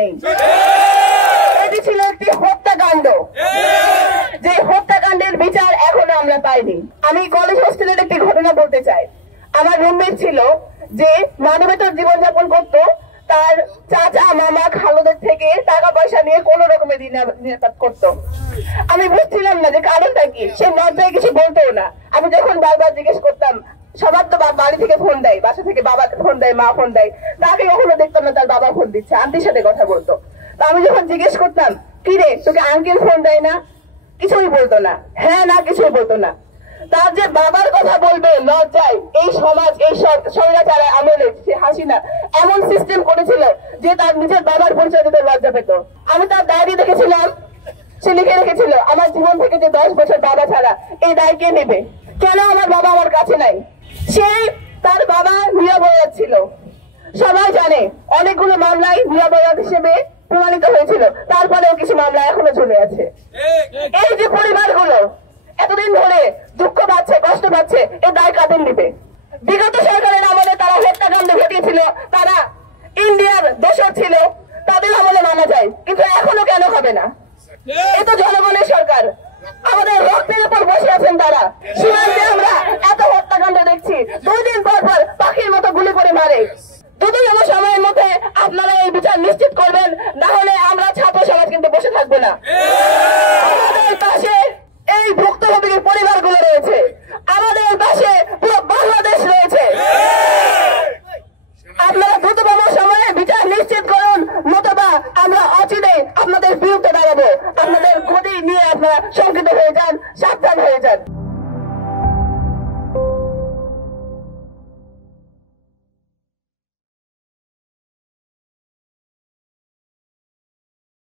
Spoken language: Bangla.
নেই। এটি ছিল একটি হত্যাকাণ্ড, যে হত্যাকাণ্ডের বিচার এখনো আমরা পাইনি। আমি কলেজ হোস্টেলের একটি ঘটনা বলতে চাই। আমার রুমমেট ছিল যে মানবেতর জীবনযাপন করত, তার চাচা মামা খালুদের থেকে টাকা পয়সা নিয়ে কোন রকমের দিনাপাত করতো। আমি বুঝছিলাম না যে কারণটা কি, সে লজ্জায় কিছু বলতো না। আমি যখন বারবার জিজ্ঞেস করতাম, সবার তো বাড়ি থেকে ফোন দেয়, বাসা থেকে বাবা ফোন দেয়, মা ফোন দেয়, তাকে কখনো দেখতাম না তার বাবা ফোন দিচ্ছে, আন্টির সাথে কথা বলতো। তো আমি যখন জিজ্ঞেস করতাম, কি রে তোকে আঙ্কেল ফোন দেয় না, কিছুই বলতো না, হ্যাঁ না কিছুই বলতো না। তার যে বাবার কথা বলবে লজ্জায়, এই সমাজ এই স্বৈরাচার আমলে সে হাসিনা এমন সিস্টেম করেছিল যে তার নিজের বাবার পরিচয় দিতে লজ্জা পেত। আমি তার ডায়েরি দেখেছিলাম, সে লিখে রেখেছিল, আমার জীবন থেকে যে 10 বছর বাবা ছাড়া, এই দায় কে নেবে? কেন আমার বাবা আমার কাছে নাই? সেই তার বাবা নিরাপরাধ ছিল, সবাই জানে। অনেকগুলো মামলায় নিরাপরাধ হিসেবে প্রমাণিত হয়েছিল, তারপরেও কিছু মামলা এখনো চলে আছে। এই যে পরিবারগুলো এতদিন ধরে দুঃখ পাচ্ছে, কষ্ট পাচ্ছে, এর দায় কাদের নিবে? বিগত সরকারের আমলে তারা হত্যাকাণ্ড ঘটিয়েছিল, তারা ইন্ডিয়ার দোষর ছিল, তাদের আমলে মানা যায়, কিন্তু এখনো কেন হবে না? এ তো জনগণের সরকার, আমাদের রক্তের উপর বসে আছেন তারা। সীমান্তে আমরা এত হত্যাকাণ্ড দেখছি, 2 দিন পর পর পাখির মতো গুলি করে মারে। দ্রুততম সময়ের মধ্যে আপনারা এই বিচার নিশ্চিত করবেন, না হলে আমরা ছাত্র সমাজ কিন্তু বসে থাকবো না। আমাদের পাশে এই ভুক্তভোগীর পরিবারগুলো রয়েছে, আমাদের পাশে পুরো বাংলাদেশ রয়েছে। আপনারা দ্রুততম সময়ে বিচার নিশ্চিত করুন, নতুবা আমরা অচিরে আপনাদের বিরুদ্ধে দাঁড়াবো। আপনাদের গতি নিয়ে আপনারা শঙ্কিত হয়ে যান, সাবধান হয়ে যান।